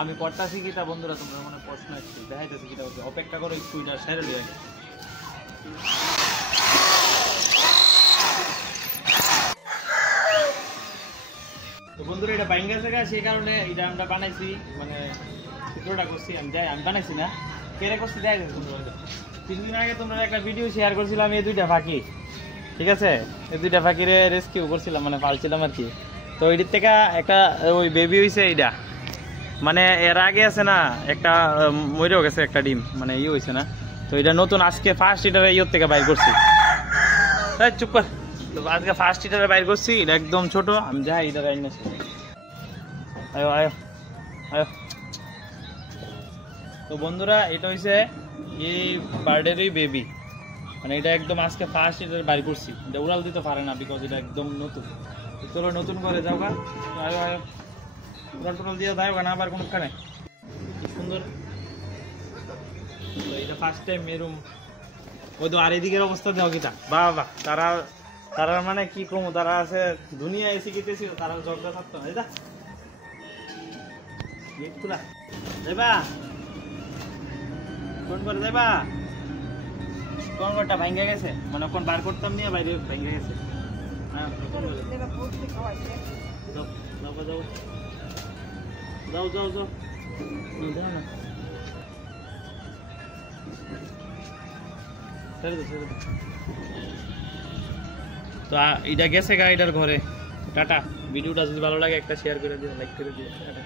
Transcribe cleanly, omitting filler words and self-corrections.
আমি করতেছি কি তা বন্ধুরা তোমরা মনে প্রশ্ন আসছে দেখাইতেছি কি অপেক্ষা করো একটু এটা সেরে দিয়ে আগে। তো বন্ধুরা এটা বাইঙ্গা জায়গা সেই কারণে এটা আমরা বানাইছি মানে টুকরোটা করছি আমি বানাইছি না কেড়ে করছি দেখাই দিচ্ছি বন্ধুরা। 3 দিন আগে তোমরা একটা ভিডিও শেয়ার করছিলাম এই দুইটা ফাঁকি, ঠিক আছে, এই দুইটা ফাঁকিরে রেস্কিউ করছিলাম মানে পালছিলাম আর কি। তো ওইটার থেকে একটা ওই বেবি হয়েছে এইটা, মানে এর আগে আছে না একটা মরেও গেছে একটা ডিম মানে ইয়ে হয়েছে না। তো এটা নতুন আজকে ফার্স্ট এটার ইয়ের থেকে বাইর করছি। তাই চুপ কর, তো আজকে ফার্স্ট এটারে বাইর করছি। এটা একদম ছোট, আমি যাই এটা রাইন না। আয়ো আয়ো আয়ো। তো বন্ধুরা এটা হয়েছে এই বার্ডেরই বেবি, মানে এটা একদম আজকে ফার্স্ট এটা বাইর করছি। এটা উড়াল দিতে পারে না বিকজ এটা একদম নতুন। চলো নতুন করে যাও গা, আয়ো আয়ো উড়াল টুড়াল দিয়ে যাও গা না আবার কোনখানে। কি সুন্দর, তো এটা ফার্স্ট টাইম মেরুম। ওই তো আর এদিকের অবস্থা দেওয়া কিটা বাবা, তারা মানে কি কম, তারা আছে দুনিয়া এসে গেতেছিল, তারা জগদা থাকতো না। এটা যাইবা কোন করে যাইবা, কোন কোনটা ভাঙ্গা গেছে মানে কোন বার করতাম নিয়ে বাইরে ভাঙ্গা গেছে। হ্যাঁ যাও যাও যাও যাও না, তো এটা গেছে গাড়িটার ঘরে। টাটা। ভিডিওটা যদি ভালো লাগে একটা শেয়ার করে দিও, লাইক করে দিও। টাটা।